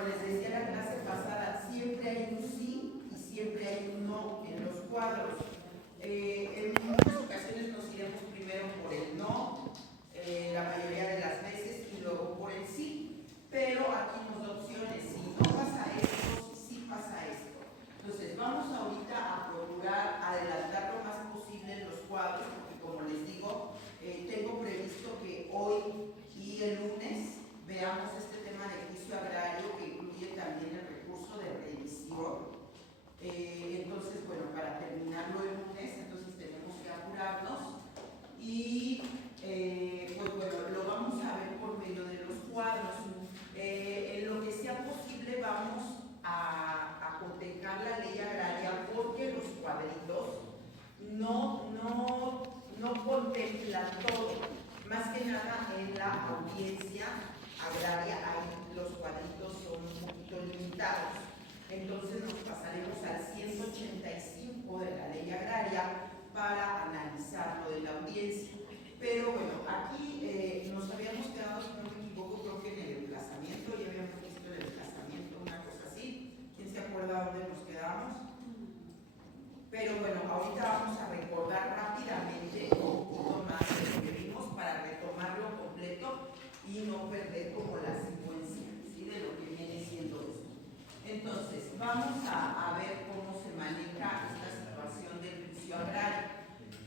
como les decía la clase pasada, siempre hay un sí y siempre hay un no en los cuadros. En muchas ocasiones nos iremos primero por el no, la mayoría de las veces, y luego por el sí. Pero aquí nos da opciones: si no pasa esto, si sí pasa esto. Entonces vamos ahorita a procurar adelantar lo más posible en los cuadros, porque como les digo, tengo previsto que hoy y el lunes veamos este tema de juicio agrario, que incluye también el recurso de revisión. Entonces, bueno, para terminarlo el lunes, entonces tenemos que apurarnos y pues bueno, lo vamos a ver por medio de los cuadros. En lo que sea posible vamos a cotejar la ley agraria, porque los cuadritos no contemplan todo. Más que nada en la audiencia agraria, ahí los cuadritos son un poquito limitados. Entonces nos pasaremos al 185 de la ley agraria para analizar lo de la audiencia. Pero bueno, aquí nos habíamos quedado, si no me equivoco, creo que en el emplazamiento, ya habíamos visto el emplazamiento, una cosa así. ¿Quién se acuerda dónde nos quedamos? Pero bueno, ahorita vamos a recordar rápidamente un poquito más de lo que vimos para retomarlo completo y no perder como la secuencia, ¿sí?, de lo que viene siendo esto. Entonces, vamos a ver cómo se maneja esta situación del juicio agrario.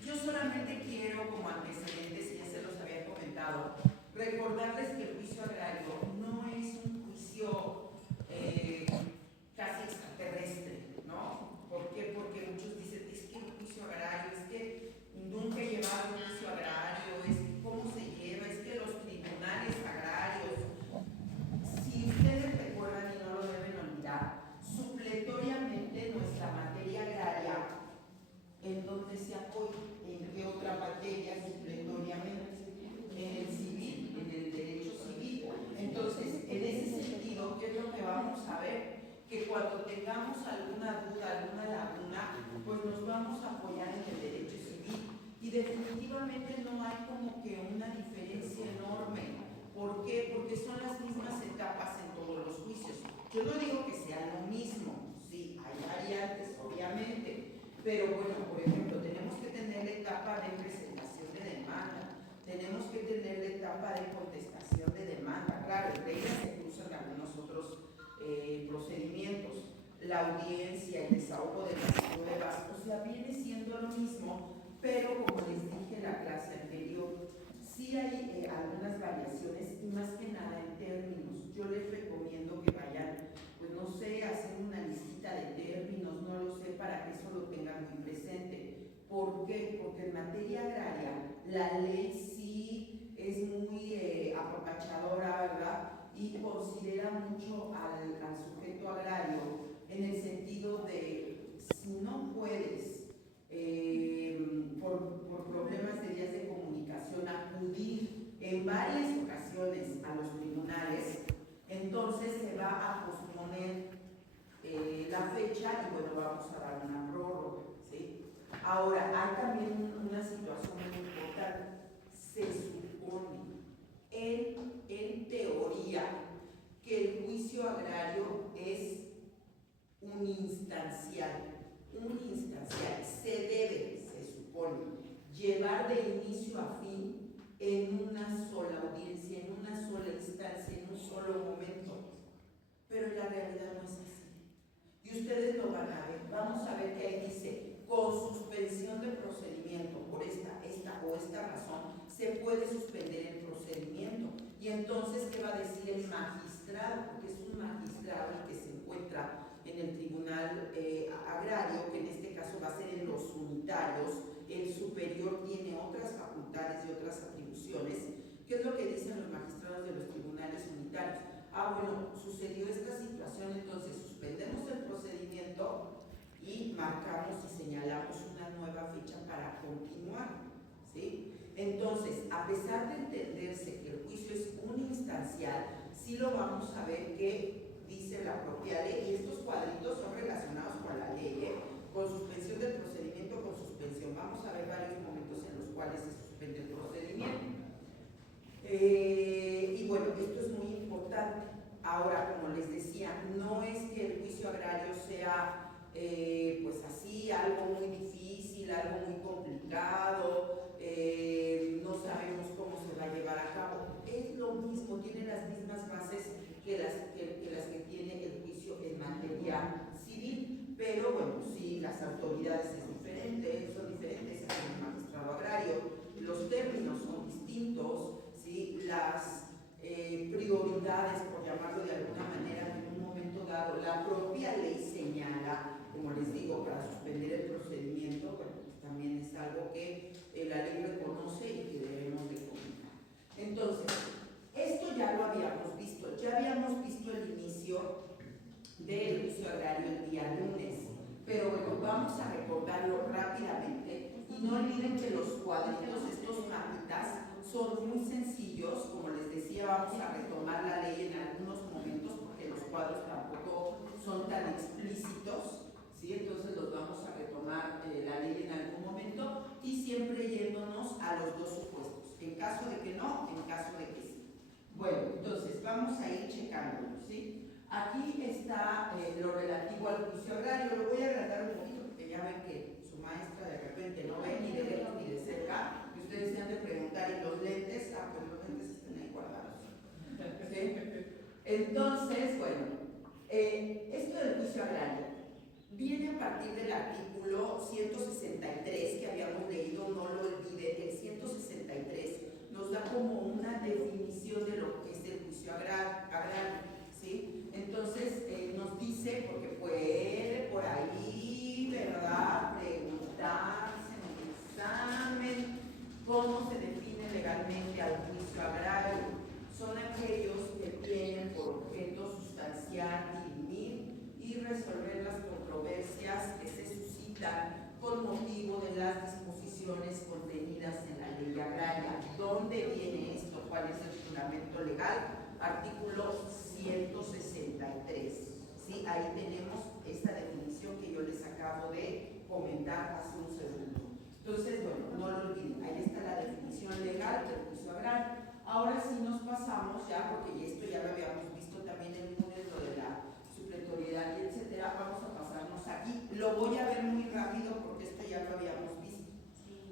Yo solamente quiero, como antecedentes, y ya se los había comentado, recordarles que el juicio agrario no es un juicio casi extraterrestre, ¿no? ¿Por qué? Porque muchos dicen, es que el juicio agrario, es que nunca he llevado un juicio agrario, es que cómo se lleva, es que los tribunales agrarios. Si ustedes recuerdan, y no lo deben olvidar, supletoriamente nuestra materia agraria, ¿en dónde se apoya? ¿En qué otra materia supletoriamente? En el civil, en el derecho civil. Entonces, en ese sentido, ¿qué es lo que vamos a ver? Que cuando tengamos alguna duda, alguna laguna, pues nos vamos a apoyar en el derecho civil. Y definitivamente no hay como que una diferencia enorme. ¿Por qué? Porque son las mismas etapas en todos los juicios. Yo no digo que sea lo mismo, sí, hay variantes, obviamente, pero bueno, por ejemplo, tenemos que tener la etapa de presentación de demanda, tenemos que tener la etapa de contestación de demanda. Claro, entre ellas se cruzan algunos otros procedimientos, la audiencia, el desahogo de las pruebas, o sea, viene siendo lo mismo, pero como les dije en la clase anterior, sí hay algunas variaciones, y más que nada en términos. Yo les recomiendo que vayan, pues no sé, a hacer una listita de términos, no lo sé, para que eso lo tengan muy presente. ¿Por qué? Porque en materia agraria la ley sí es muy apapachadora, ¿verdad? Y considera mucho al sujeto agrario en el sentido de, si no puedes por problemas de vías de comunicación acudir en varias ocasiones a los tribunales, entonces se va a posponer la fecha y bueno, vamos a dar una prórroga, ¿sí? Ahora, hay también una situación muy importante. Se supone en teoría que el juicio agrario es uniinstancial. Se debe, se supone, llevar de inicio a fin en una sola audiencia, en una sola instancia, en un solo momento. Pero en la realidad no es así. Y ustedes lo van a ver. Vamos a ver que ahí dice, con suspensión de procedimiento, por esta o esta razón, se puede suspender el procedimiento. Y entonces, ¿qué va a decir el magistrado? Porque es un magistrado el que se encuentra en el tribunal agrario, que en este caso va a ser en los unitarios. El superior tiene otras facultades y otras atribuciones. ¿Qué es lo que dicen los magistrados de los tribunales unitarios? Bueno, sucedió esta situación, entonces suspendemos el procedimiento y marcamos y señalamos una nueva fecha para continuar, ¿sí? Entonces, a pesar de entenderse que el juicio es uniinstancial, sí lo vamos a ver que dice la propia ley, y estos cuadritos son relacionados con la ley, con suspensión del procedimiento, con suspensión. Vamos a ver varios momentos en los cuales se suspende el procedimiento. Y bueno, esto es muy importante. Ahora, como les decía, no es que el juicio agrario sea pues así, algo muy difícil, algo muy complicado, no sabemos cómo se va a llevar a cabo. Es lo mismo, tiene las mismas bases que las que tiene el juicio en materia civil, pero bueno, sí, las autoridades son diferentes aquí en el magistrado agrario, los términos son distintos, ¿sí? Las prioridades, por llamarlo de alguna manera, en un momento dado, la propia ley señala, como les digo, para suspender el procedimiento, bueno, pues también es algo que la ley reconoce y que debemos de comentar. Entonces, esto ya lo habíamos visto, ya habíamos visto el inicio del juicio agrario el día lunes, pero bueno, vamos a recordarlo rápidamente y no olviden que los cuadritos, estos mapitas, son muy sencillos. Como les decía, vamos a retomar la ley en algunos momentos porque los cuadros tampoco son tan explícitos, ¿sí? Entonces los vamos a retomar la ley en algún momento y siempre yéndonos a los dos supuestos, en caso de que no, en caso de que sí. Bueno, entonces vamos a ir checándolo, ¿sí? Aquí está lo relativo al juicio agrario. Lo voy a agrandar un poquito porque ya ven que su maestra de repente no ve ni de lejos ni de cerca. Y ustedes se han de preguntar, ¿y los lentes? Ah, pues los lentes están ahí guardados. ¿Sí? Entonces, bueno, esto del juicio agrario viene a partir del artículo 163 que habíamos leído, no lo olviden. El 163 nos da como una definición de lo que es el juicio agrario, ¿sí? Entonces nos dice, porque puede por ahí, ¿verdad?, preguntarse en el examen cómo se define legalmente al juicio agrario. Son aquellos que tienen por objeto sustanciar, dirimir y resolver las controversias que se suscitan con motivo de las disposiciones contenidas en la ley agraria. ¿Dónde viene esto? ¿Cuál es el fundamento legal? Artículo 163. ¿Sí? Ahí tenemos esta definición que yo les acabo de comentar hace un segundo. Entonces, bueno, no lo olviden, ahí está la definición legal del juicio agrario. Ahora sí nos pasamos ya, porque esto ya lo habíamos visto también en el lunes, lo de la supletoriedad y etcétera. Vamos a pasarnos aquí. Lo voy a ver muy rápido porque esto ya lo habíamos visto.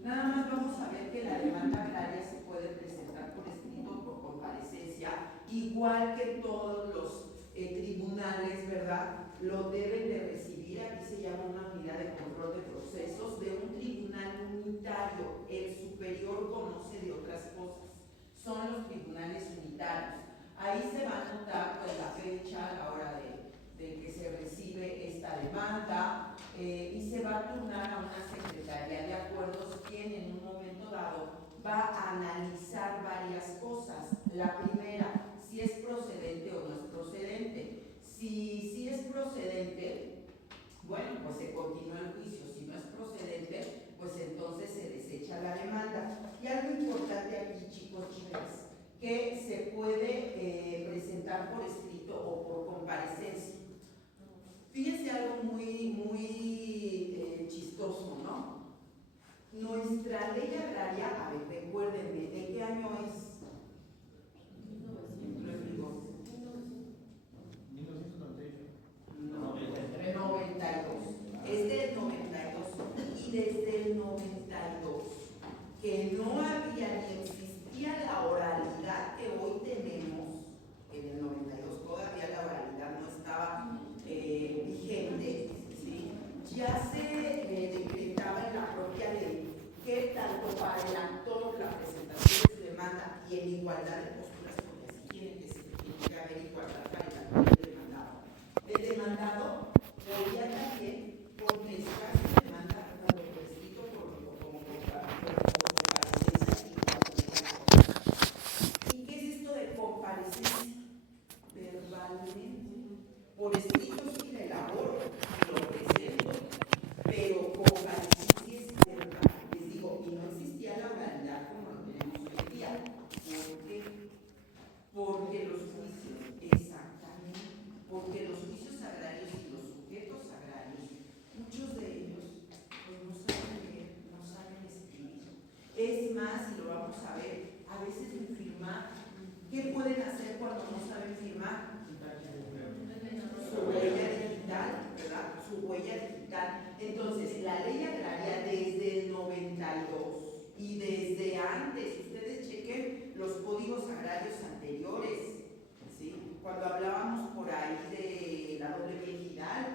Nada más vamos a ver que la demanda agraria se puede presentar por escrito, por comparecencia, igual que todos los tribunales, ¿verdad? Lo deben de recibir. Aquí se llama una unidad de control de procesos de un tribunal unitario. El superior conoce de otras cosas. Son los tribunales unitarios. Ahí se va a notar pues, la fecha a la hora de que se recibe esta demanda y se va a turnar a una secretaría de acuerdos quien en un momento dado va a analizar varias cosas. La primera, si es procedente o no es procedente. Si es procedente, bueno, pues se continúa el juicio. Si no es procedente, pues entonces se desecha la demanda. Y algo importante aquí, chicos, chicas, que se puede presentar por escrito o por comparecencia. Fíjense algo muy chistoso, ¿no? Nuestra ley agraria, a ver, recuérdenme, ¿de qué año es? 92. Es del 92. Y desde el 92, que no había ni existía la oralidad que hoy tenemos, en el 92 todavía la oralidad no estaba vigente, ¿sí? Ya se decretaba en la propia ley que tanto para el actor, la presentación de su demanda y en igualdad de posturas, porque así tiene que haber igualdad para el actor y el demandado. El demandado podía también contestar su demanda tanto por escrito como por comparecencia y cualquier cosa. ¿Y qué es esto de comparecencia? Verbalmente. Por escrito sí la elaboro, lo presento, pero comparecencia es verbal. Les digo, y no existía la oralidad como lo tenemos hoy en día. ¿Por qué? Porque los juicios, exactamente, porque los juicios agrarios y los sujetos agrarios, muchos de ellos pues no saben leer, no saben escribir. Es más, y lo vamos a ver, a veces en firmar, ¿qué pueden hacer cuando no saben firmar? huella digital. Entonces, la ley agraria desde el 92 y desde antes, ustedes chequen los códigos agrarios anteriores, ¿sí? Cuando hablábamos por ahí de la doble vía ejidal,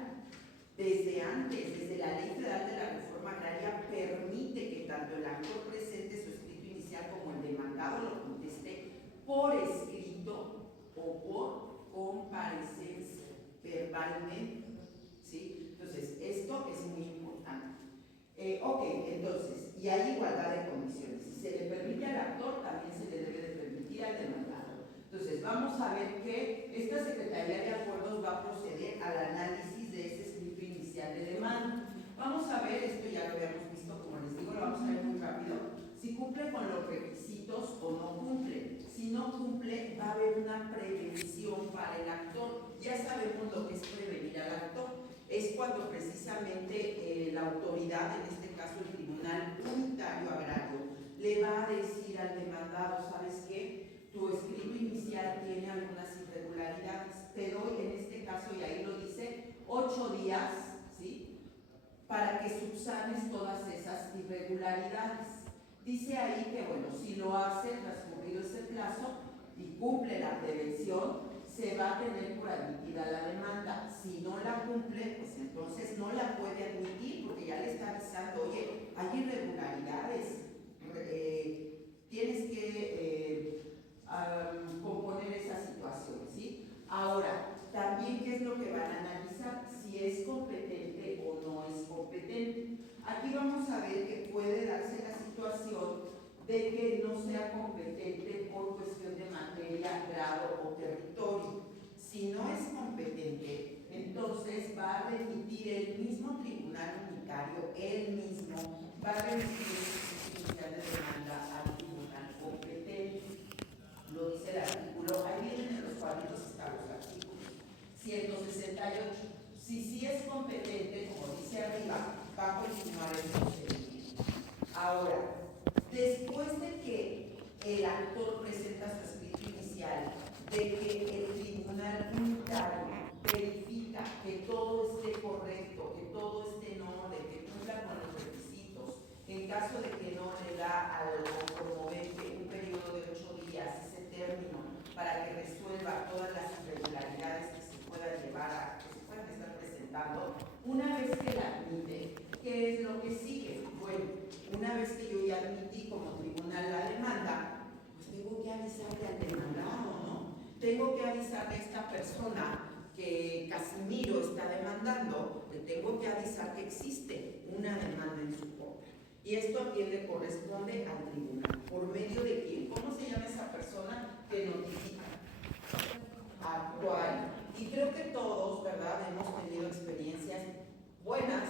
desde antes, desde la Ley Federal de la Reforma Agraria, permite que tanto el actor presente su escrito inicial como el demandado lo conteste por escrito o por comparecencia, verbalmente, ¿sí? Entonces, esto es muy importante. Ok, entonces, y hay igualdad de condiciones. Si se le permite al actor, también se le debe de permitir al demandado. Entonces, vamos a ver que esta Secretaría de Acuerdos va a proceder al análisis de ese escrito inicial de demanda. Vamos a ver, esto ya lo habíamos visto, como les digo, lo vamos a ver muy rápido, si cumple con los requisitos o no cumple. Si no cumple, va a haber una prevención para el actor. Ya sabemos lo que es prevenir al actor. Es cuando precisamente la autoridad, en este caso el Tribunal Unitario Agrario, le va a decir al demandado, ¿sabes qué? Tu escrito inicial tiene algunas irregularidades. Te doy en este caso, y ahí lo dice, 8 días, ¿sí? Para que subsanes todas esas irregularidades. Dice ahí que, bueno, si lo hace transcurrido ese plazo y cumple la prevención, se va a tener por admitida la demanda. Si no la cumple, pues entonces no la puede admitir porque ya le está avisando, oye, hay irregularidades, tienes que componer esa situación, ¿sí? Ahora, también, ¿qué es lo que van a analizar? Si es competente o no es competente. Aquí vamos a ver que puede darse la situación de que no sea competente por cuestión de materia, grado o territorio. Si no es competente, entonces va a remitir el mismo tribunal unitario, él mismo va a remitir el inicial de demanda al tribunal competente. Lo dice el artículo, ahí vienen en los cuadritos están los artículos. 168. Si sí es competente, como dice arriba, va a continuar el procedimiento. Ahora, después de que el actor presenta su escrito inicial, de que el tribunal unitario verifica que todo esté correcto, que todo esté en orden, que cumpla con los requisitos, en caso de que no le da al promovente un periodo de 8 días, ese término, para que resuelva todas las irregularidades que se puedan llevar a, que se puedan estar presentando, una vez que la admite, ¿qué es lo que sigue? Bueno, una vez que yo ya admití como tribunal la demanda, pues tengo que avisarle al demandado, ¿no? Tengo que avisarle a esta persona que Casimiro está demandando, le tengo que avisar que existe una demanda en su contra. Y esto a quién le corresponde, al tribunal. ¿Por medio de quién? ¿Cómo se llama esa persona que notifica? Actuario. Y creo que todos, ¿verdad?, hemos tenido experiencias buenas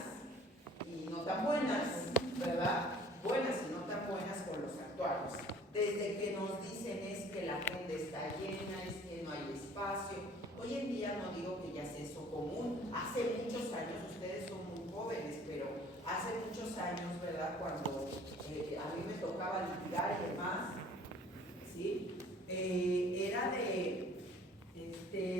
y no tan buenas, ¿verdad? Buenas y no tan buenas con los actuarios. Desde que nos dicen es que la agenda está llena, es que no hay espacio. Hoy en día no digo que ya sea eso común. Hace muchos años, ustedes son muy jóvenes, pero hace muchos años, ¿verdad?, cuando a mí me tocaba litigar y demás, ¿sí? Era de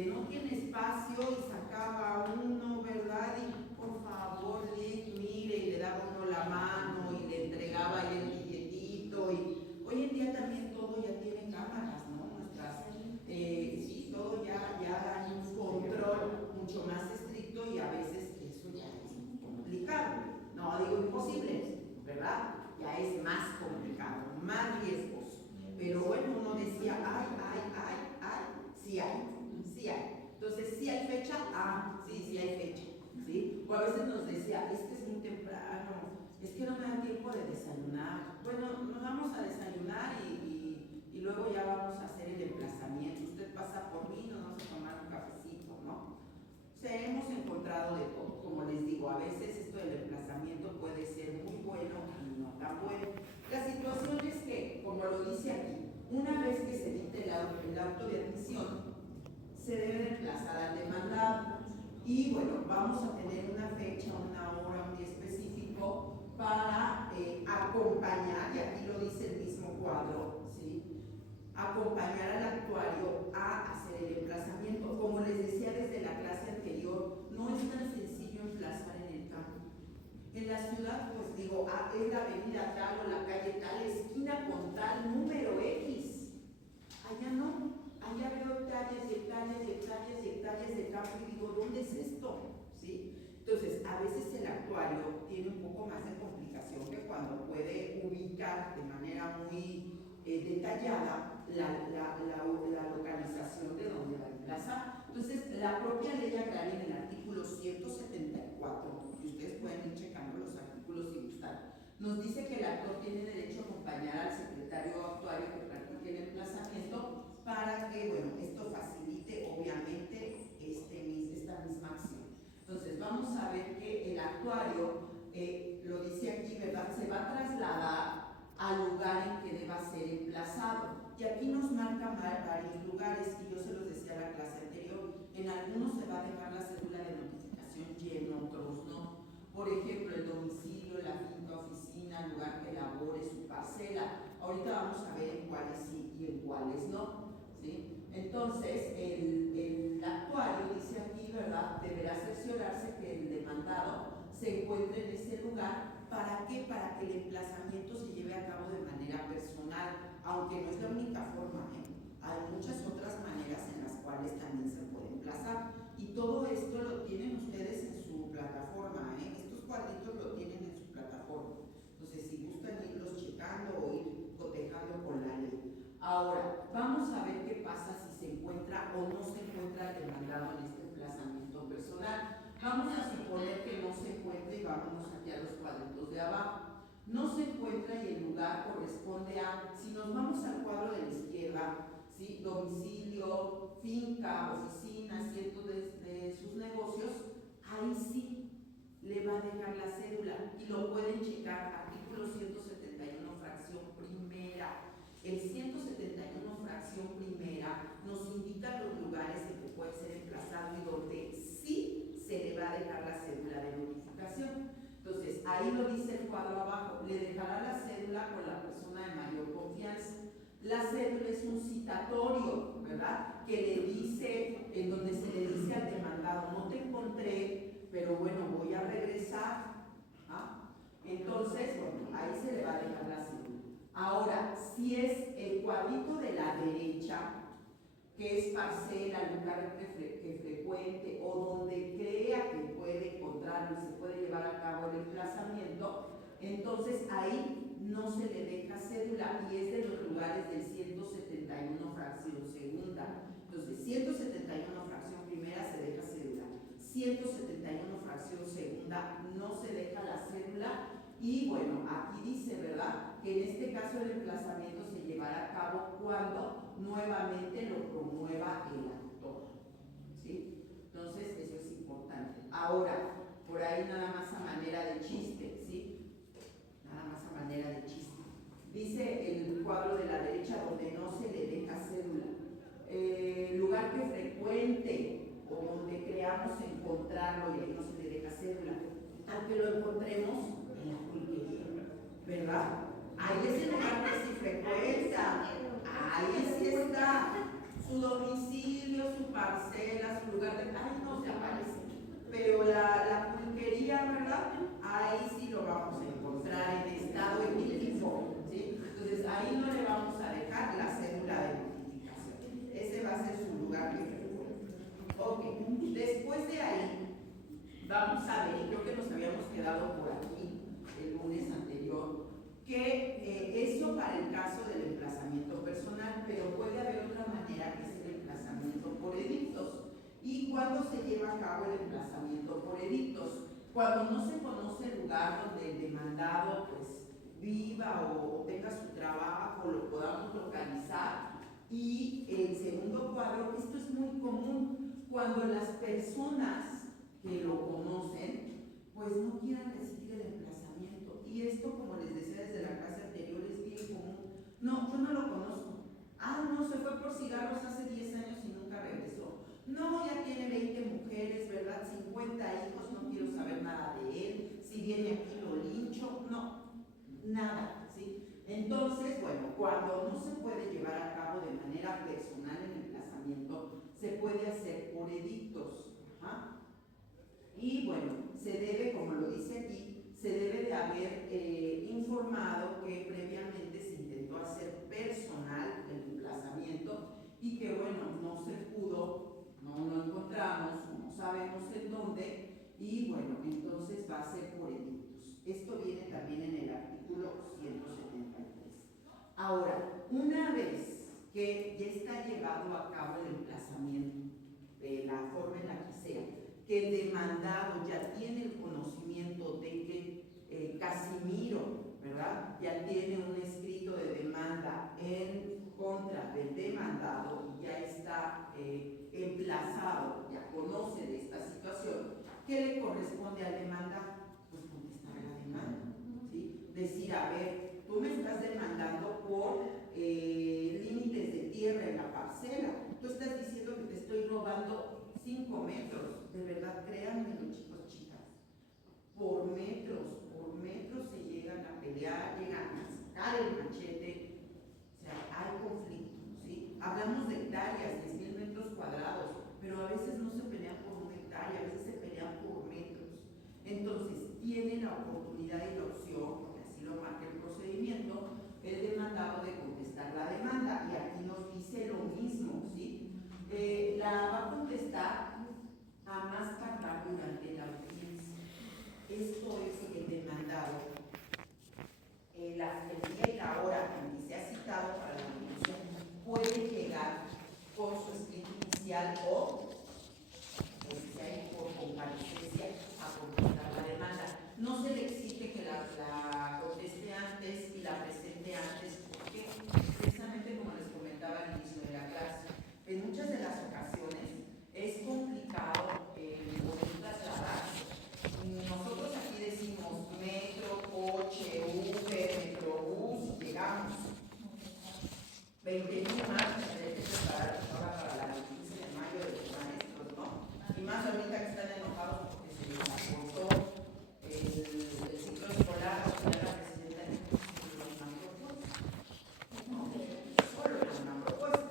no tiene espacio y sacaba uno, ¿verdad? Y por favor, mire, y le daba uno la mano y le entregaba ahí el billetito. Y hoy en día también todo ya tiene cámaras, ¿no? Nuestras, sí, todo ya hay un control mucho más estricto y a veces eso ya es complicado. No digo imposible, ¿verdad? Ya es más complicado, más riesgoso. Pero bueno, uno decía, sí hay. Entonces, ¿sí hay fecha? Sí hay fecha, ¿sí? O a veces nos decía, es que es muy temprano, es que no me da tiempo de desayunar. Bueno, nos vamos a desayunar y luego ya vamos a hacer el emplazamiento. Usted pasa por mí, nos vamos a tomar un cafecito, ¿no? O sea, hemos encontrado de todo. Como les digo, a veces esto del emplazamiento puede ser muy bueno y no tan bueno. La situación es que, como lo dice aquí, una vez que se emite el auto de admisión, se debe de emplazar al demandado. Y bueno, vamos a tener una fecha, una hora, un día específico para acompañar, y aquí lo dice el mismo cuadro, ¿sí?, acompañar al actuario a hacer el emplazamiento. Como les decía desde la clase anterior, no es tan sencillo emplazar en campo y digo, ¿dónde es esto? ¿Sí? Entonces, a veces el actuario tiene un poco más de complicación que cuando puede ubicar de manera muy detallada la localización de donde va a emplazar. Entonces, la propia ley agraria en el artículo 174, y ustedes pueden ir checando los artículos si gustan, nos dice que el actor tiene derecho a acompañar al secretario actuario que practique el emplazamiento para que, bueno, esto facilite obviamente esta misma acción. Entonces, vamos a ver que el actuario, lo dice aquí, ¿verdad? Se va a trasladar al lugar en que deba ser emplazado. Y aquí nos marca varios lugares, y yo se los decía a la clase anterior. En algunos se va a dejar la cédula de notificación y en otros no. Por ejemplo, el domicilio, la finca, oficina, lugar que elabore, su parcela. Ahorita vamos a ver en cuáles sí y en cuáles no, ¿sí? Entonces, el actuario dice aquí, ¿verdad? Deberá cerciorarse que el demandado se encuentre en ese lugar. ¿Para qué? Para que el emplazamiento se lleve a cabo de manera personal, aunque no es la única forma, ¿eh? Hay muchas otras maneras en las cuales también se puede emplazar. Y todo esto lo tienen ustedes en su plataforma, ¿eh? Estos cuadritos lo tienen en su plataforma. Entonces, si gustan irlos checando o ir cotejando con la ley. Ahora, vamos a ver qué pasa si se encuentra o no se encuentra el demandado en este emplazamiento personal. Vamos a suponer que no se encuentra y vámonos aquí a los cuadritos de abajo. No se encuentra y el lugar corresponde a, si nos vamos al cuadro de la izquierda, ¿sí? Domicilio, finca, oficina, cientos de sus negocios, ahí sí le va a dejar la cédula y lo pueden checar, artículo 171, fracción primera. El 171, fracción primera, nos indica los lugares en que puede ser emplazado y donde sí se le va a dejar la cédula de notificación. Entonces, ahí lo dice el cuadro abajo, le dejará la cédula con la persona de mayor confianza. La cédula es un citatorio, ¿verdad? Que le dice, en donde se le dice al demandado, no te encontré, pero bueno, voy a regresar. ¿Ah? Entonces, bueno, ahí se le va a dejar la cédula. Ahora, si es el cuadrito de la derecha, que es parcela, lugar que frecuente o donde crea que puede encontrarlo y se puede llevar a cabo el emplazamiento, entonces ahí no se le deja cédula y es de los lugares del 171, fracción segunda. Entonces, 171, fracción primera se deja cédula, 171, fracción segunda no se deja la cédula. Y bueno, aquí dice, ¿verdad?, que en este caso el emplazamiento se llevará a cabo cuando nuevamente lo promueva el actor, ¿sí? Entonces, eso es importante. Ahora, por ahí nada más a manera de chiste, ¿sí? Nada más a manera de chiste. Dice el cuadro de la derecha donde no se le deja cédula. Lugar que frecuente o donde creamos encontrarlo y ahí no se le deja cédula. Aunque lo encontremos en la pulquería, ¿verdad? Ahí es el lugar que sí frecuenta, ahí sí está su domicilio, su parcela, su lugar de... Ahí no se aparece, pero la pulquería, ¿verdad? Ahí sí lo vamos a encontrar en estado etílico, ¿sí? Entonces ahí no le vamos a dejar la cédula de notificación, ese va a ser su lugar que frecuenta. Ok, después de ahí vamos a ver, y creo que nos habíamos quedado por aquí el lunes anterior, que eso para el caso del emplazamiento personal, pero puede haber otra manera que es el emplazamiento por edictos. ¿Y cuándo se lleva a cabo el emplazamiento por edictos? Cuando no se conoce el lugar donde el demandado pues viva o tenga su trabajo, lo podamos localizar. Y el segundo cuadro, esto es muy común, cuando las personas que lo conocen, pues no quieran recibir el emplazamiento. Y esto, como les decía desde la clase anterior, es bien común. No, yo no lo conozco. Ah, no, se fue por cigarros hace 10 años y nunca regresó. No, ya tiene 20 mujeres, ¿verdad? 50 hijos, no quiero saber nada de él. Si viene aquí lo lincho. No, nada, ¿sí? Entonces, bueno, cuando no se puede llevar a cabo de manera personal el emplazamiento, se puede hacer por edictos. ¿Ah? Y bueno, se debe, como lo dice aquí, se debe de haber informado que previamente se intentó hacer personal el emplazamiento y que bueno, no se pudo, no lo encontramos sabemos en dónde, y bueno, entonces va a ser por edictos. Esto viene también en el artículo 173. Ahora, una vez que ya está llevado a cabo el emplazamiento, de la forma en la que sea, que el demandado ya tiene el conocimiento de que Casimiro, ¿verdad?, ya tiene un escrito de demanda en contra del demandado y ya está emplazado, ya conoce de esta situación, ¿qué le corresponde al demandado? Pues contestar la demanda, ¿sí? Decir, a ver, tú me estás demandando por límites de tierra en la parcela, tú estás diciendo que te estoy robando 5 metros, de verdad, créanme los chicos, chicas, por metros se llegan a pelear, llegan a sacar el machete, o sea, hay conflicto, ¿sí? Hablamos de hectáreas, 10,000 metros cuadrados, pero a veces no se pelean por una hectárea, a veces se pelean por metros. Entonces, tiene la oportunidad y la opción, porque así lo marca el procedimiento, el demandado de contestar la demanda, y aquí nos dice lo mismo, ¿sí? La va a contestar a más tardar durante la audiencia. Esto es el demandado. El día y la hora en que se ha citado para la audiencia puede llegar por su escrito inicial o si hay por comparecencia a contestar la demanda. No se le exige que la conteste antes y la presente antes, porque precisamente como les comentaba al inicio de la clase, en muchas de las ocasiones es complicado poder trasladarse. Nosotros aquí decimos metro, coche, Uber, metrobús, llegamos. 20,000 más tendré que preparar ahora para la 15 de mayo de los maestros, ¿no? Y más ahorita que están enojados porque se les acortó el ciclo escolar, ya la presidenta dijo que no es una propuesta. No, solo es una propuesta,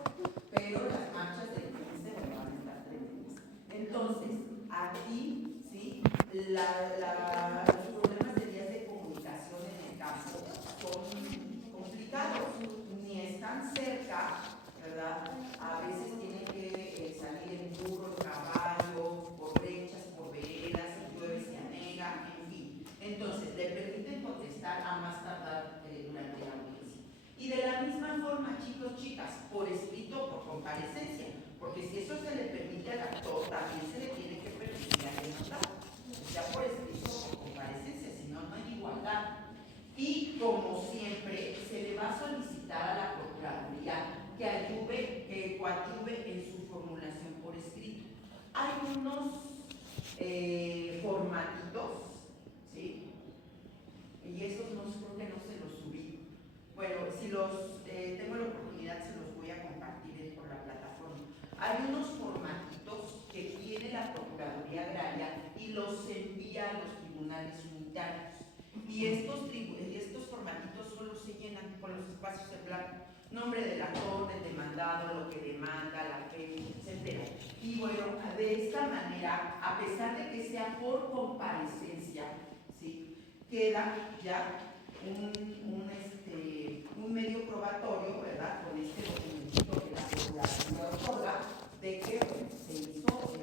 pero las marchas del 15 van a estar tremendas. Entonces, aquí, ¿sí? Los problemas de vías de comunicación en el campo son complicados, ni están cerca, ¿verdad? A veces tienen que salir en burro, caballo, por brechas, por veredas, si llueve, se anega, en fin. Entonces, le permiten contestar a más tardar durante la audiencia. Y de la misma forma, chicos, chicas, por escrito o por comparecencia, porque si eso se le permite al actor, también se le tiene que permitir al demandado, ya por escrito o por comparecencia, si no, no hay igualdad. Y como siempre, se le va a solicitar a la Procuraduría que coadyuve en su formulación por escrito. Hay unos formatitos, ¿sí? Y esos no, creo que no se los subí. Bueno, si tengo la oportunidad, se los voy a compartir por la plataforma. Hay unos formatitos que tiene la Procuraduría Agraria y los envía a los tribunales unitarios. Y estos formatitos solo se llenan con los espacios en blanco. Nombre del actor, del demandado, lo que demanda, la fecha, etc. Y bueno, de esta manera, a pesar de que sea por comparecencia, ¿sí?, queda ya un medio probatorio, ¿verdad?, con este documentito que la Procuraduría otorga, de que se hizo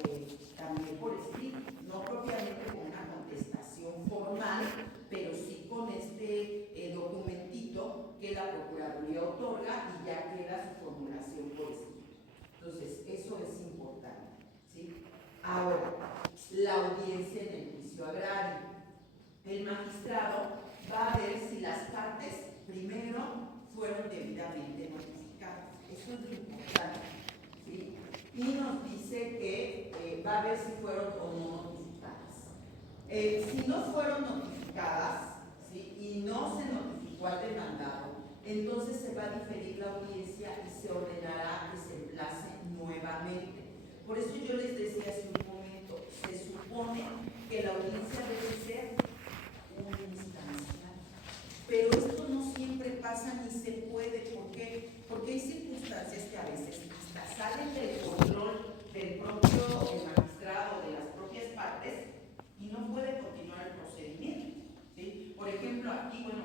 también por escrito, no propiamente con una contestación formal, pero sí con este documentito que la Procuraduría otorga y ya queda su formulación por escrito. Entonces, eso es importante, ¿sí? Ahora, la audiencia en el juicio agrario. El magistrado va a ver si las partes, primero, fueron debidamente notificadas. Eso es lo importante, ¿sí? Y nos dice que va a ver si fueron o no notificadas. Si no fueron notificadas, ¿sí?, y no se notificó al demandado, entonces se va a diferir la audiencia y se ordenará que se emplace nuevamente. Por eso yo les decía hace un momento, se supone que la audiencia debe ser instancial, pero esto no siempre pasa ni se puede. ¿Por qué? Porque hay circunstancias que a veces hasta salen del control del propio magistrado, de las propias partes, y no puede continuar el procedimiento, ¿sí? Por ejemplo, aquí, bueno,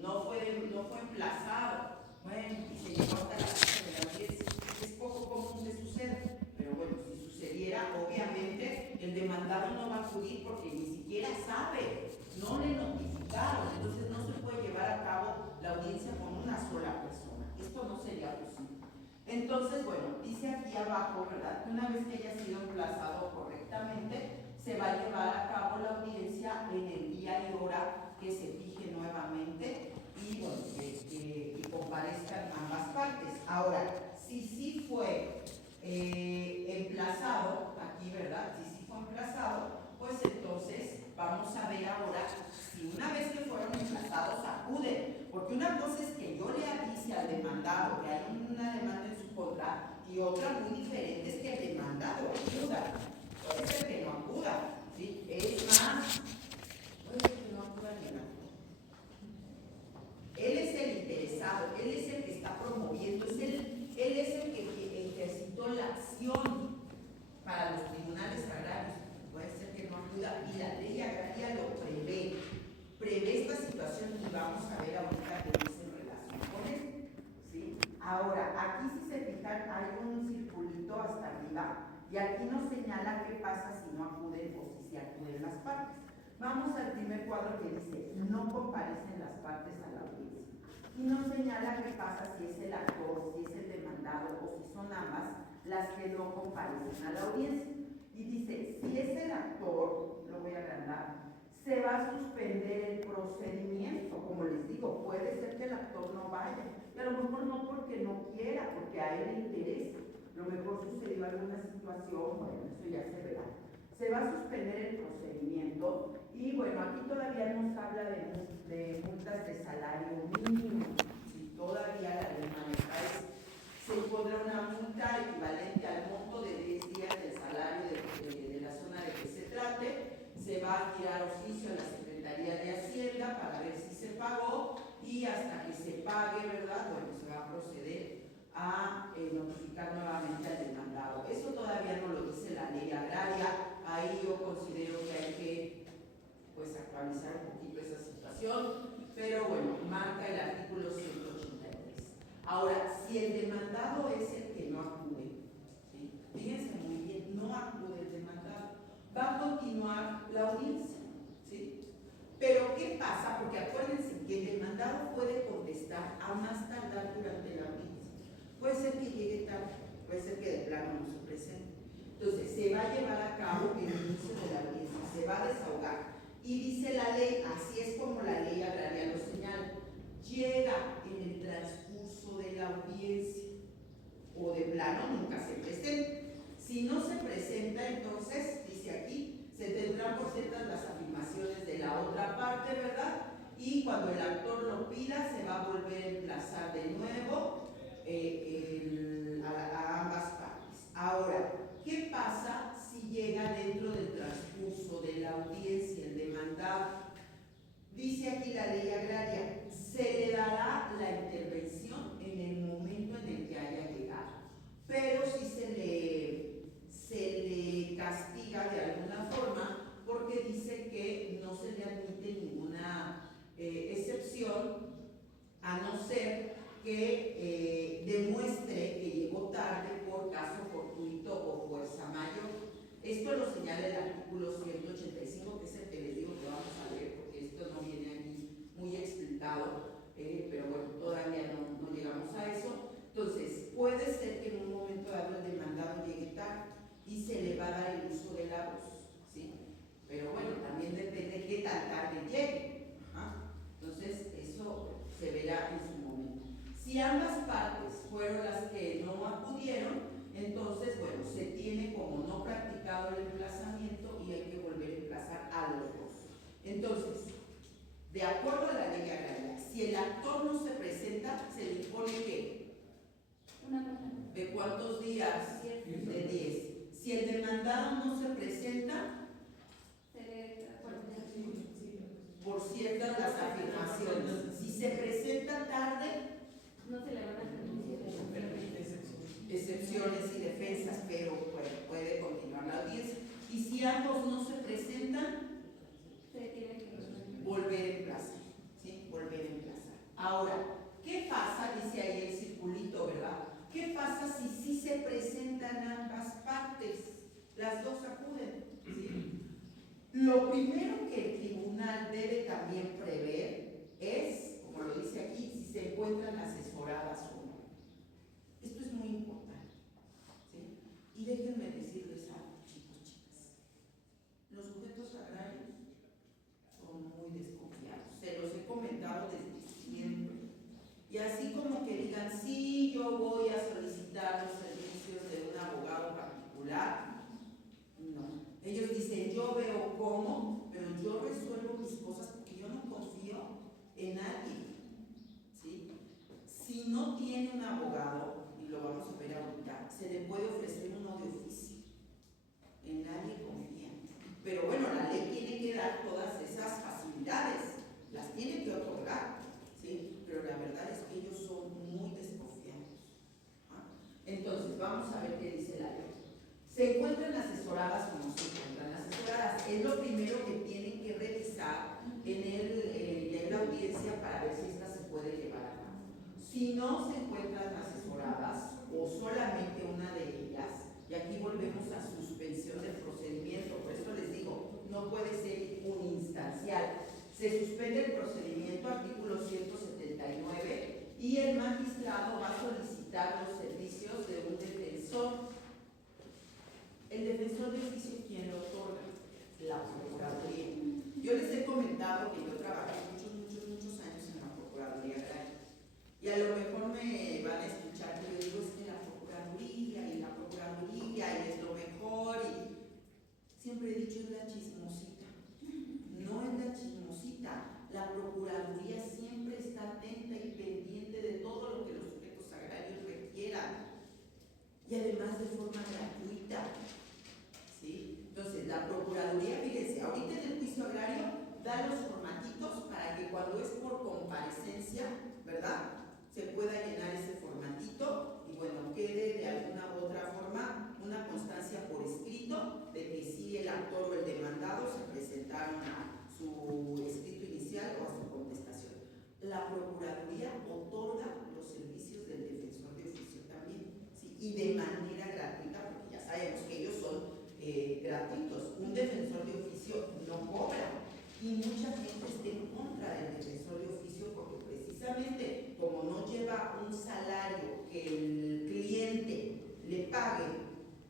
no fue emplazado, bueno, y se llegó hasta la fecha de la audiencia. Es poco común que suceda, pero bueno, si sucediera, obviamente el demandado no va a acudir porque ni siquiera sabe, no le notificaron, entonces no se puede llevar a cabo la audiencia con una sola persona. Esto no sería posible. Entonces, bueno, dice aquí abajo, ¿verdad? Que una vez que haya sido emplazado correctamente, se va a llevar a cabo la audiencia en el día y hora que se fije nuevamente y, bueno, que comparezcan ambas partes. Ahora, si sí fue emplazado, aquí, ¿verdad? Si sí fue emplazado, pues entonces vamos a ver ahora si una vez que fueron emplazados acuden, porque una cosa es que yo le avise al demandado que hay una demanda en su contra y otra muy diferente es que el demandado acuda. Puede ser que no acuda, ¿sí? Es más, puede ser que no acuda ni nada. Él es el interesado, él es el que está promoviendo, él es el que ejercitó la acción para los tribunales agrarios. Puede ser que no acuda y la ley agraria lo prevé esta situación y vamos a ver ahorita qué dice en relación con él, ¿sí? Ahora, aquí si se fijan hay un circulito hasta arriba y aquí nos señala qué pasa si no acuden o si se acuden las partes. Vamos al primer cuadro que dice no comparecen las partes a la audiencia y nos señala qué pasa si es el actor, si es el demandado o si son ambas las que no comparecen a la audiencia. Y dice, si es el actor, lo voy a agrandar, se va a suspender el procedimiento. Como les digo, puede ser que el actor no vaya, y a lo mejor no porque no quiera, porque a él le interesa. A lo mejor sucedió alguna situación, bueno, eso ya se verá. Se va a suspender el procedimiento y bueno, aquí todavía nos habla de multas de salario mínimo. Si todavía la ley maneja eso, se impondrá una multa equivalente al monto de 10 días del salario de la zona de que se trate. Se va a girar oficio a la Secretaría de Hacienda para ver si se pagó y hasta que se pague, ¿verdad? Bueno, se va a proceder a notificar nuevamente al demandado. Eso todavía no lo dice la ley agraria. Ahí yo considero que hay que pues actualizar un poquito esa situación, pero bueno, marca el artículo 183. Ahora, si el demandado es el que no acude, ¿sí? Fíjense muy bien, no acude el demandado, va a continuar la audiencia, ¿sí? Pero ¿qué pasa? Porque acuérdense que el demandado puede contestar a más tardar durante la audiencia. Puede ser que llegue tarde, puede ser que de plano no se presente. Entonces, se va a llevar a cabo el inicio de la audiencia, se va a desahogar. Y dice la ley, así es como la ley agraria lo señala, llega en el transcurso de la audiencia o de plano nunca se presenta. Si no se presenta, entonces, dice aquí, se tendrán por ciertas las afirmaciones de la otra parte, ¿verdad? Y cuando el actor lo pida, se va a volver a emplazar de nuevo a ambas partes. Ahora, ¿qué pasa si llega dentro del transcurso de la audiencia el demandado? Dice aquí la ley agraria, se le dará la intervención en el momento en el que haya llegado, pero si se le castiga de alguna forma porque dice que no se le admite ninguna excepción a no ser que demuestre que llegó tarde por caso fortuito o fuerza mayor. Esto lo señala el artículo 185, que es el que les digo que vamos a leer, porque esto no viene aquí muy explicado, pero bueno, todavía no llegamos a eso. Entonces, puede ser que en un momento dado el demandado llegue tarde y se le va a dar el uso de la voz, ¿sí? Pero bueno, también depende de qué tan tarde llegue. Entonces, eso se verá en su momento. Si ambas partes fueron las que no acudieron, entonces, bueno, se tiene como no practicado el emplazamiento y hay que volver a emplazar a los dos. Entonces, de acuerdo a la ley agraria, si el actor no se presenta, se le impone ¿qué? ¿De cuántos días? De 10. Si el demandado no se presenta, por ciertas las afirmaciones. Si se presenta tarde, no se le van a permitir excepciones y defensas, pero bueno, puede continuar la audiencia. Y si ambos no se presentan, se tiene que volver a emplazar, ¿sí? Volver a emplazar. Ahora, ¿qué pasa? Dice ahí el circulito, ¿verdad? ¿Qué pasa si sí se presentan ambas partes? Las dos acuden. Si Lo primero que el tribunal debe también prever es, como lo dice aquí, si se encuentran asesoradas o no. Esto es muy importante, ¿sí? Y déjenme decirles algo, chicos, chicas. Los sujetos agrarios son muy desconfiados. Se los he comentado desde siempre. Y así como que digan, sí, yo voy a solicitar los servicios de un abogado particular, no. Ellos dicen, yo veo cómo, pero yo resuelvo mis cosas porque yo no confío en nadie, ¿sí? Si no tiene un abogado, y lo vamos a ver ahorita, se le puede ofrecer uno de oficio. En nadie confía. Pero bueno, la ley tiene que dar todas esas facilidades, las tiene que otorgar, ¿sí? Pero la verdad es que ellos son muy desconfiados. ¿Ah? Entonces, vamos a ver qué dice la ley. Se encuentran asesoradas como se encuentran asesoradas. Es lo primero que tienen que revisar en la audiencia para ver si esta se puede llevar a cabo. Si no se encuentran asesoradas o solamente una de ellas, y aquí volvemos a suspensión del procedimiento, por eso les digo, no puede ser uninstancial. Se suspende el procedimiento, artículo 179, y el magistrado va a solicitar los servicios de un defensor. El defensor de oficio, ¿quién lo otorga? La Procuraduría. Yo les he comentado que yo trabajé muchos años en la Procuraduría Agraria. Y a lo mejor me van a escuchar que yo digo, es que la Procuraduría y es lo mejor. Y siempre he dicho, es la chismosita. No es la chismosita. La Procuraduría siempre está atenta y pendiente de todo lo que los sujetos agrarios requieran. Y además de forma gratuita. ¿Sí? Entonces, la Procuraduría, fíjense, ahorita en el juicio agrario da los formatitos para que cuando es por comparecencia, ¿verdad?, se pueda llenar ese formatito y bueno, quede de alguna u otra forma una constancia por escrito de que sí el actor o el demandado se presentaron a su escrito inicial o a su contestación. La Procuraduría otorga los servicios del defensor de oficio también, ¿sí? Y de manera gratuita, porque ya sabemos que ellos son gratuitos. Un defensor de oficio no cobra y mucha gente está en contra del defensor de oficio porque precisamente como no lleva un salario que el cliente le pague,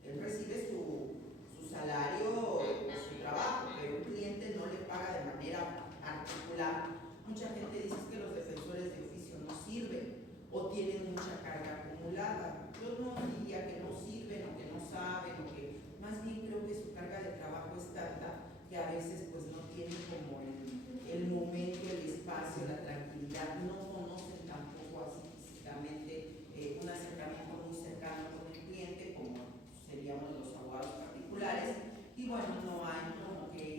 él recibe su salario por su trabajo, pero un cliente no le paga de manera particular. Mucha gente dice que los defensores de oficio no sirven o tienen mucha carga acumulada. Yo no diría que no sirven o que no saben o que más bien creo que su carga de trabajo es tanta que a veces pues no tienen como el momento, el espacio, la tranquilidad, no conocen tampoco así físicamente un acercamiento muy cercano con el cliente como seríamos los abogados particulares y bueno, no hay como que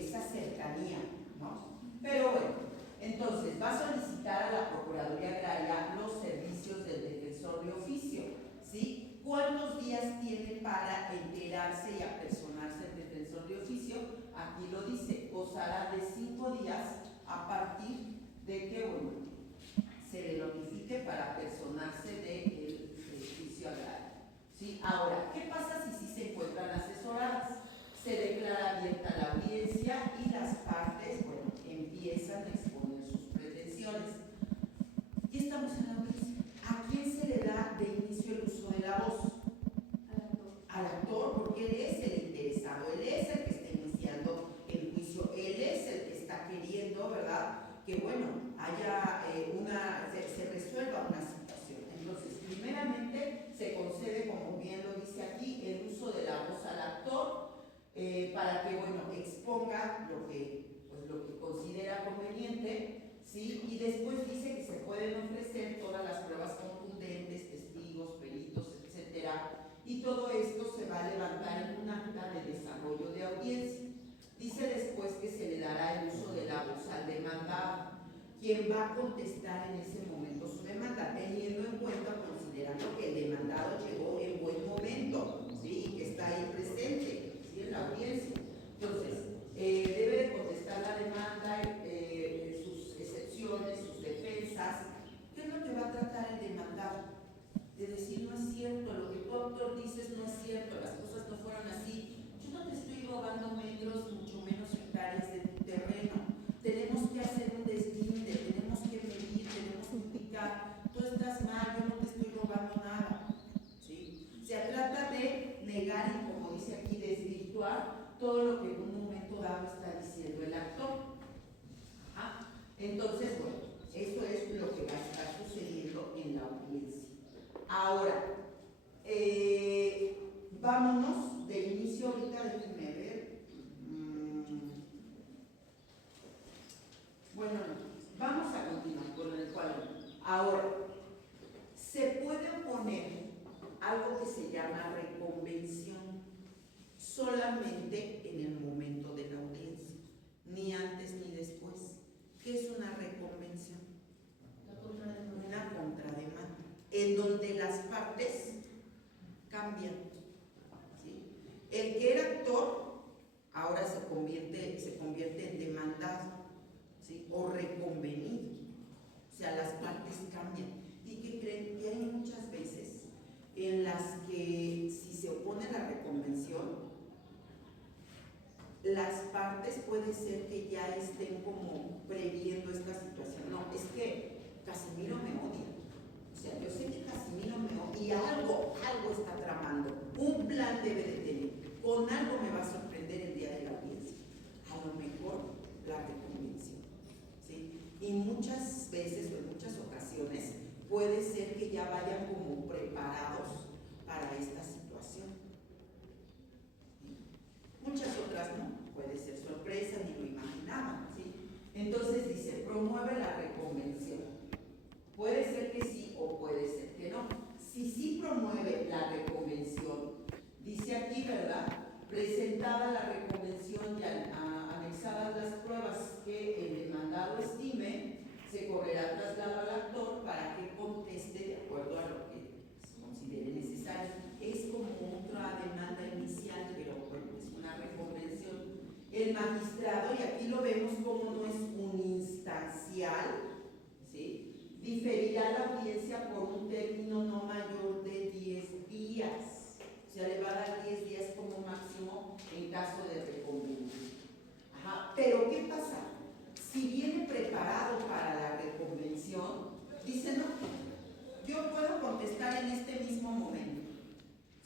esa cercanía, ¿no? Pero bueno, entonces va a solicitar a la Procuraduría Agraria los servicios del defensor de oficio, ¿sí? ¿Cuántos días tiene para enterarse y apersonarse el defensor de oficio? Aquí lo dice, gozará de 5 días a partir de que, bueno, se le notifique para apersonarse del juicio agrario, ¿sí? Ahora, ¿qué pasa si sí se encuentran asesoradas? Se declara abierta la audiencia y las partes, bueno, empiezan a exponer sus pretensiones. Y estamos en la audiencia. ¿A quién se le da de inicio el uso de la voz? Al actor, porque él es el interesado, él es el que está iniciando el juicio, él es el que está queriendo, ¿verdad?, que bueno, haya se resuelva una situación. Entonces, primeramente se concede, como bien lo dice aquí, el uso de la voz al actor para que, bueno, exponga lo que considera conveniente, ¿sí? Y después dice que se pueden ofrecer todas las pruebas contundentes, testigos, peritos, etcétera. Y todo esto se va a levantar en un acta de desarrollo de audiencia. Dice después que se le dará el uso de la voz al demandado, quien va a contestar en ese momento su demanda, teniendo en cuenta, considerando que el demandado llegó en buen momento, ¿sí?, y que está ahí presente, ¿sí?, en la audiencia. Entonces, debe de contestar la demanda, sus excepciones, sus defensas. ¿Qué es lo que va a tratar el demandado? De decir, no es cierto, lo que tu autor dices no es cierto, las cosas no fueron así, yo no te estoy robando comprobar todo lo que en un momento dado está diciendo el actor. Ajá. Entonces, bueno, eso es lo que va a estar sucediendo en la audiencia. Ahora, vámonos de inicio ahorita, déjenme ver. Bueno, no, vamos a continuar con el cual. Ahora, se puede oponer algo que se llama reconvención solamente en el momento de la audiencia, ni antes ni después. ¿Qué es una reconvención? Una contrademanda, en donde las partes cambian. ¿Sí? El que era actor ahora se convierte en demandado, ¿sí? O reconvenido. O sea, las partes cambian. ¿Y qué creen? Que hay muchas veces en las que si se opone la reconvención, las partes puede ser que ya estén como previendo esta situación. No, es que Casimiro me odia. O sea, yo sé que Casimiro me odia y algo está tramando. Un plan debe de tener. Con algo me va a sorprender el día de la audiencia. A lo mejor la reconvención. ¿Sí? Y muchas veces o en muchas ocasiones puede ser que ya vayan como preparados para esta situación. Muchas otras no, puede ser sorpresa, ni lo imaginaban, ¿sí? Entonces dice, promueve la reconvención. Puede ser que sí o puede ser que no. Si sí promueve la reconvención, dice aquí, ¿verdad? Presentada la reconvención y anexadas las pruebas que el demandado estime, se correrá traslado al actor para que conteste de acuerdo a lo que se considere necesario. Es como otra demanda inicial, pero bueno, es una reconvención. El magistrado, y aquí lo vemos como no es un instancial, ¿sí? Diferirá la audiencia por un término no mayor de 10 días. O sea, le va a dar 10 días como máximo en caso de reconvención. Ajá. Pero ¿qué pasa? Si viene preparado para la reconvención, dice no, yo puedo contestar en este mismo momento.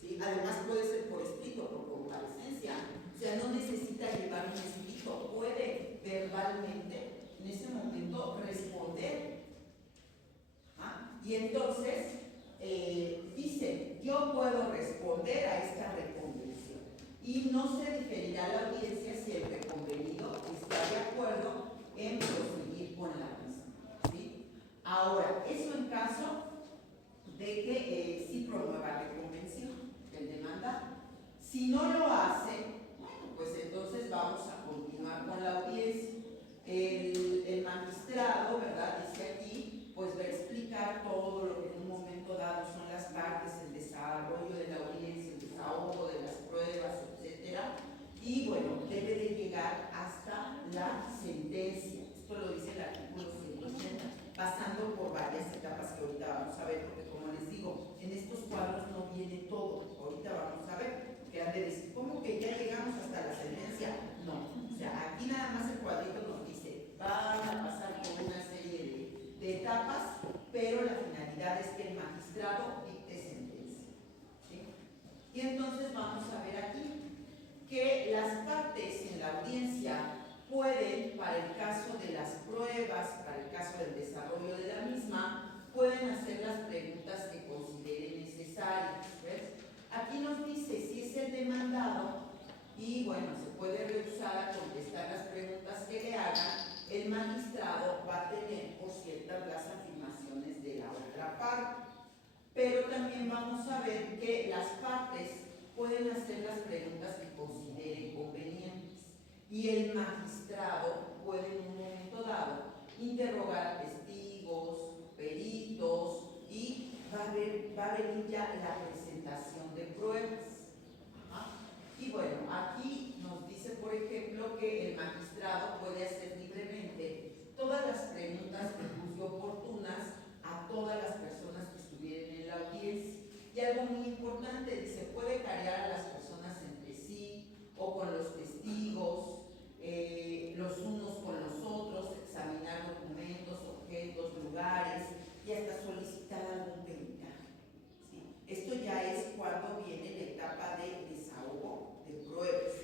¿Sí? Además puede ser por escrito, por comparecencia. O sea, no necesita llevar un escrito, puede verbalmente en ese momento responder. ¿Ah? Y entonces dice, yo puedo responder a esta reconvención y no se diferirá la audiencia si el reconvenido está de acuerdo en proseguir con la misma. ¿Sí? Ahora, eso en caso de que sí promueva reconvención el demandado. Si no lo hace, bueno, pues entonces vamos a continuar con la audiencia. El magistrado, ¿verdad? Dice aquí, pues va a explicar todo lo que en un momento dado son las partes, el desarrollo de la audiencia, el desahogo de las pruebas, etcétera. Y bueno, debe de llegar hasta la sentencia. Esto lo dice el artículo 180, pasando por varias etapas que ahorita vamos a ver, porque como les digo, en estos cuadros no viene todo. Ahorita vamos a ver, que han de decir, ¿cómo que ya llegamos hasta la sentencia? No, o sea, aquí nada más el cuadrito nos dice, van a pasar por una serie de etapas, pero la finalidad es que el magistrado dicte sentencia. ¿Sí? Y entonces vamos a ver aquí que las partes en la audiencia pueden, para el caso de las pruebas, para el caso del desarrollo de la misma, pueden hacer las preguntas que consideren necesarias. ¿Ves? Aquí nos dice si es el demandado y bueno, se puede rehusar a contestar las preguntas que le hagan, el magistrado va a tener por ciertas las afirmaciones de la otra parte. Pero también vamos a ver que las partes pueden hacer las preguntas que consideren convenientes y el magistrado puede en un momento dado interrogar a testigos, peritos y va a venir ya la presentación de pruebas. Ajá. Y bueno, aquí nos dice por ejemplo que el magistrado puede hacer libremente todas las preguntas que juzgue oportunas a todas las personas que estuvieran en la audiencia. Y algo muy importante, dice, puede carear a las personas entre sí o con los testigos, los unos con los otros, examinar documentos, objetos, lugares y hasta solicitar algún peritaje. ¿Sí? Esto ya es cuando viene la etapa de desahogo de pruebas,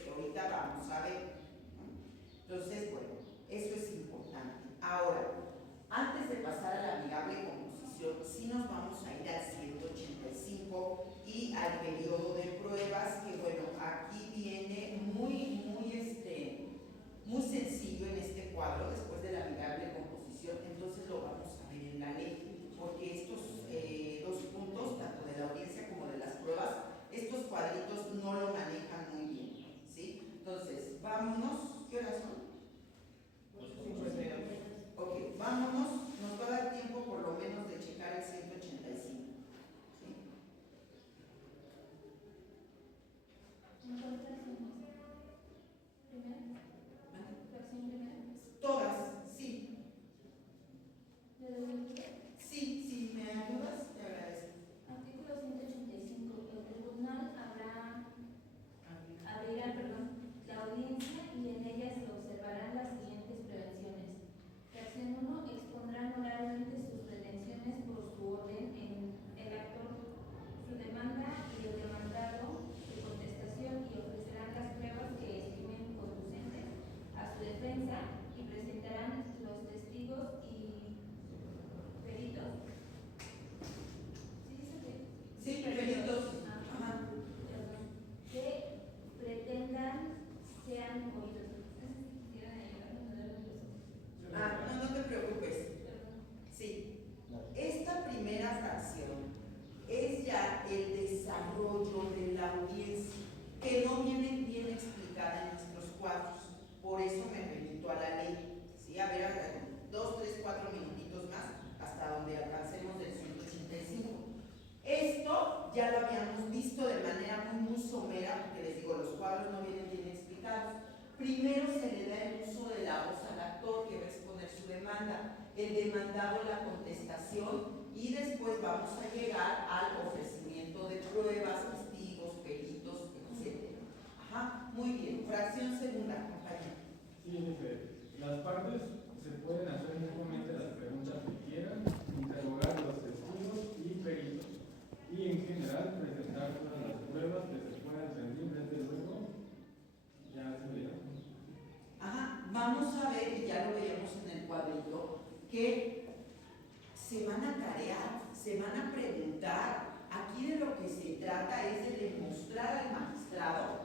Primero se le da el uso de la voz al actor que va a exponer su demanda, el demandado la contestación y después vamos a llegar al ofrecimiento de pruebas, testigos, peritos, etc. Ajá, muy bien. Fracción segunda, compañero. Sí, dice, las partes se pueden hacer mutuamente las preguntas que quieran, interrogar a los testigos y peritos, y en general presentar todas las pruebas que se puedan rendir, desde luego, ya se verá. Ajá, vamos a ver, y ya lo veíamos en el cuadrito, que se van a tarear, se van a preguntar. Aquí de lo que se trata es de demostrar al magistrado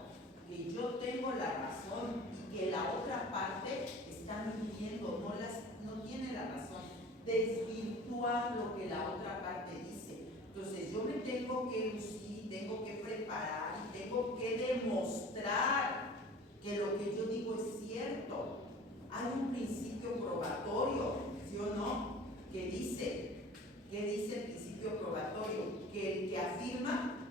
que yo tengo la razón y que la otra parte está mintiendo, no tiene la razón, desvirtuar lo que la otra parte dice. Entonces yo me tengo que lucir, tengo que preparar y tengo que demostrar que lo que yo digo es cierto. Hay un principio probatorio, ¿sí o no? ¿Qué dice el principio probatorio? Que el que afirma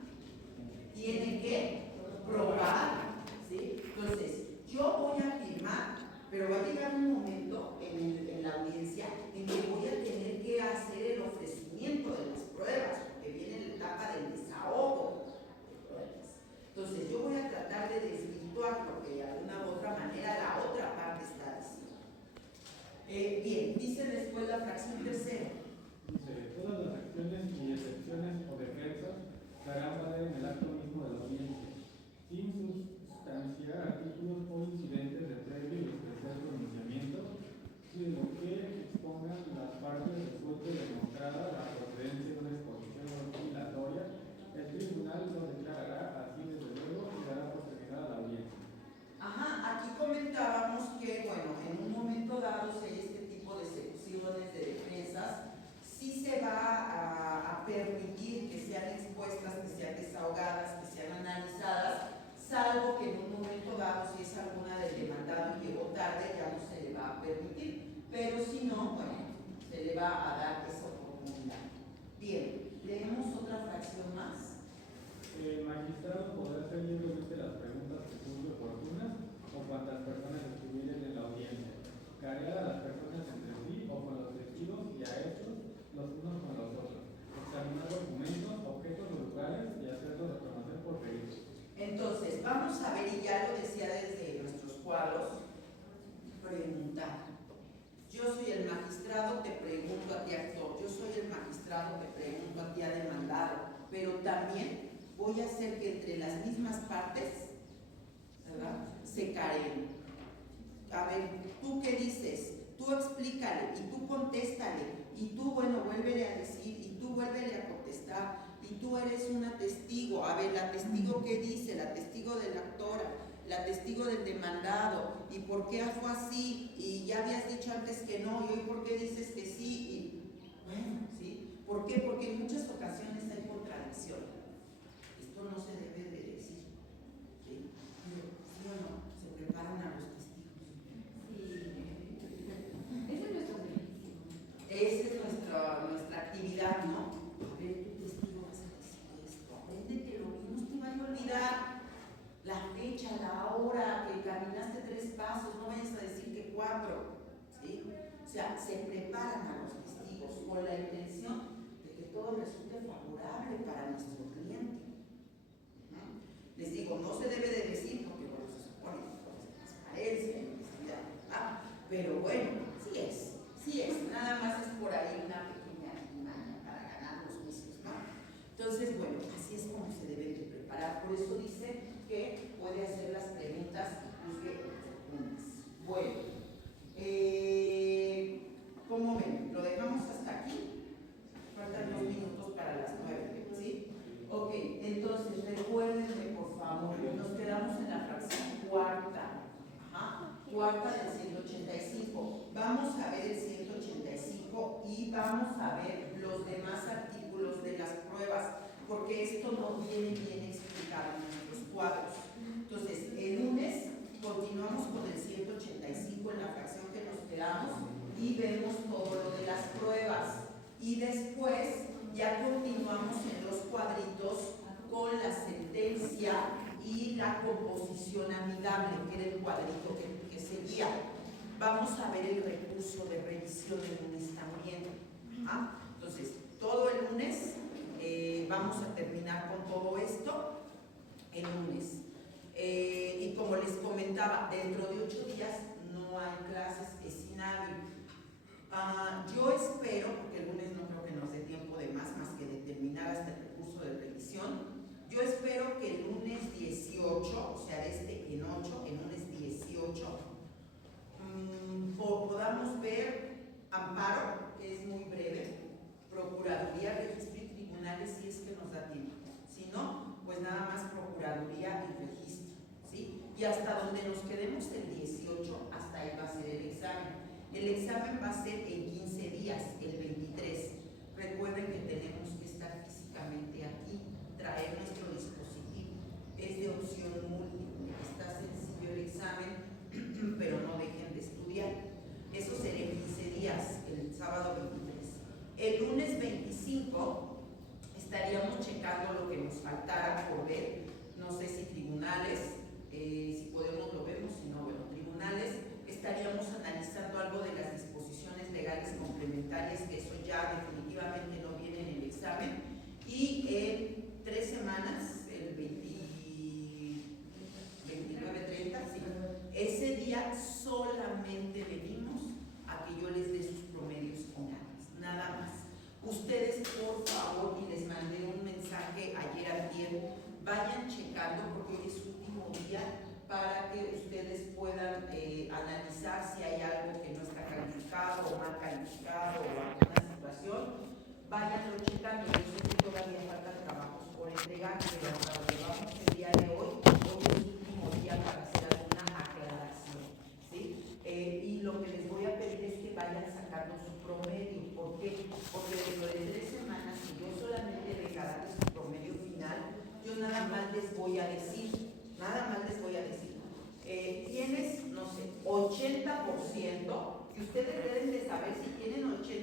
tiene que probar, ¿sí? Entonces, yo voy a afirmar, pero va a llegar un momento en la audiencia en que voy a tener que hacer el ofrecimiento de las pruebas, porque viene la etapa del desahogo de pruebas. Entonces, yo voy a tratar de desvirtuar lo que de alguna u otra manera la otra parte está diciendo. Bien, dice después la fracción tercera. Dice, todas las acciones y excepciones o defensas darán valer en el acto mismo de la audiencia, sin sustanciar artículos o incidentes de previo y especial pronunciamiento, de lo que expongan las partes resueltas y demostrada la procedencia de una exposición oscilatoria. El tribunal lo declarará así desde luego y dará por terminada la audiencia. Ajá, aquí comentábamos que, bueno, en un momento dado, si hay este tipo de ejecuciones de defensas, sí se va a permitir que sean expuestas, que sean desahogadas, que sean analizadas, salvo que en un momento dado, si es alguna del demandado y llegó tarde, ya no se le va a permitir, pero si no, bueno, se le va a dar esa oportunidad. Bien, leemos otra fracción más. El magistrado podrá hacer libremente las preguntas que juzgue oportunas o cuantas personas estuvieran en la audiencia, cargar a las personas entre sí o con los testigos y a estos los unos con los otros, examinar documentos, objetos o lugares y hacerlos reconocer por peritos. Entonces, vamos a ver, y ya lo decía desde nuestros cuadros, preguntar. Yo soy el magistrado, te pregunto a ti, actor. Yo soy el magistrado, te pregunto a ti, demandado. Pero también voy a hacer que entre las mismas partes, ¿verdad?, se careen. A ver, ¿tú qué dices? Tú explícale, y tú contéstale, y tú, bueno, vuélvele a decir, y tú vuélvele a contestar, y tú eres una testigo. A ver, la testigo qué dice, la testigo de la actora, la testigo del demandado, y por qué fue así, y ya habías dicho antes que no, y hoy por qué dices que sí, y bueno, ¿sí? ¿Por qué? Porque en muchas ocasiones hay contradicción. Esto no se debe de decir, ¿sí? Pero, ¿sí o no? Se preparan a los testigos. Sí. Ese es nuestro servicio. Esa es nuestra actividad, ¿no? A ver, tu testigo vas a decir esto, apréndetelo, y no te vaya a olvidar la fecha, la hora, que caminaste 3 pasos, no vayas a decir que 4, ¿sí? O sea, se preparan a los testigos con la intención de que todo resulte favorable para nuestro cliente. ¿No? Les digo, no se debe de decir porque, bueno, se supone que todo es transparencia, honestidad, ¿verdad? Pero bueno, sí es, nada más es por ahí una pequeña maña para ganar los juicios, ¿no? Entonces, bueno, así es como se deben de preparar. Por eso dice que puede hacer las preguntas y juzgue oportunas. Bueno, ¿cómo ven? ¿Lo dejamos hasta aquí? Faltan 2 minutos para las 9, ¿sí? Ok, entonces recuérdenme por favor, nos quedamos en la fracción cuarta. Ajá, cuarta del 185. Vamos a ver el 185 y vamos a ver los demás artículos de las pruebas, porque esto no viene bien explicado en nuestros cuadros. Entonces, el lunes continuamos con el 185 en la fracción que nos quedamos y vemos todo lo de las pruebas. Y después ya continuamos en los cuadritos con la sentencia y la composición amigable, que era el cuadrito que seguía. Vamos a ver el recurso de revisión el lunes también. ¿Ah? Entonces, todo el lunes vamos a terminar con todo esto el lunes. Y como les comentaba, dentro de 8 días no hay clases, es inhábil. Yo espero, porque el lunes no creo que nos dé tiempo de más que determinar hasta el recurso de revisión. Yo espero que el lunes 18, o sea, de en 8, el lunes 18, podamos ver amparo, que es muy breve, procuraduría, registro y tribunales, si es que nos da tiempo. Si no, pues nada más procuraduría y registro, ¿sí? Y hasta donde nos quedemos el 18, hasta ahí va a ser el examen. El examen va a ser en 15 días, el 23. Recuerden que tenemos que estar físicamente aquí, traer nuestro dispositivo. Es de opción múltiple, está sencillo el examen, pero no dejen de estudiar. Eso será en 15 días, el sábado 23. El lunes 25 estaríamos checando lo que nos faltara por ver. No sé si tribunales, si podemos lo vemos, si no, bueno, tribunales. Estaríamos analizando algo de las disposiciones legales complementarias, que eso ya definitivamente no viene en el examen. Y en 3 semanas, el 29-30, sí, ese día solamente venimos a que yo les dé sus promedios finales, nada más. Ustedes, por favor, y les mandé un mensaje ayer antier, vayan checando, porque hoy es su último día, para que ustedes puedan analizar si hay algo que no está calificado o mal calificado o alguna situación. Váyanlo checando. Yo sé que todavía faltan trabajos por entregar, pero hasta donde vamos el día de hoy es el último día para hacer alguna aclaración, ¿sí? Y lo que les voy a pedir es que vayan sacando su promedio. ¿Por qué? Porque dentro de 3 semanas, si yo solamente venga a darles su promedio final, yo nada más les voy a decir, tienes, no sé, 80%, y ustedes deben de saber si tienen 80%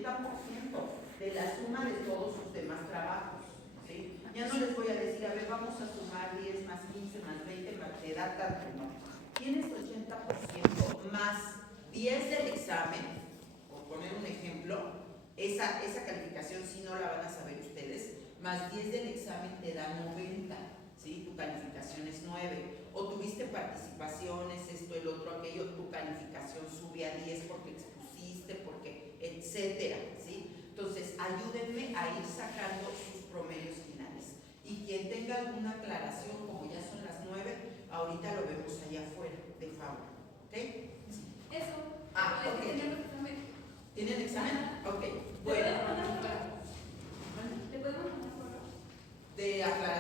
de la suma de todos sus demás trabajos, ¿sí? Ya no les voy a decir, a ver, vamos a sumar 10 más 15 más 20, más te da tanto, no. Tienes 80% más 10 del examen, por poner un ejemplo, esa calificación sí no la van a saber ustedes, más 10 del examen te da 90, ¿sí? Tu calificación es 9. O tuviste participaciones, esto, el otro, aquello, tu calificación sube a 10 porque expusiste, porque, etcétera, ¿sí? Entonces, ayúdenme a ir sacando sus promedios finales. Y quien tenga alguna aclaración, como ya son las 9, ahorita lo vemos allá afuera, de favor, ¿ok? Sí. Eso. Ok. ¿Tienen examen? Ok. Bueno. ¿Le podemos mandar correo? De aclaración.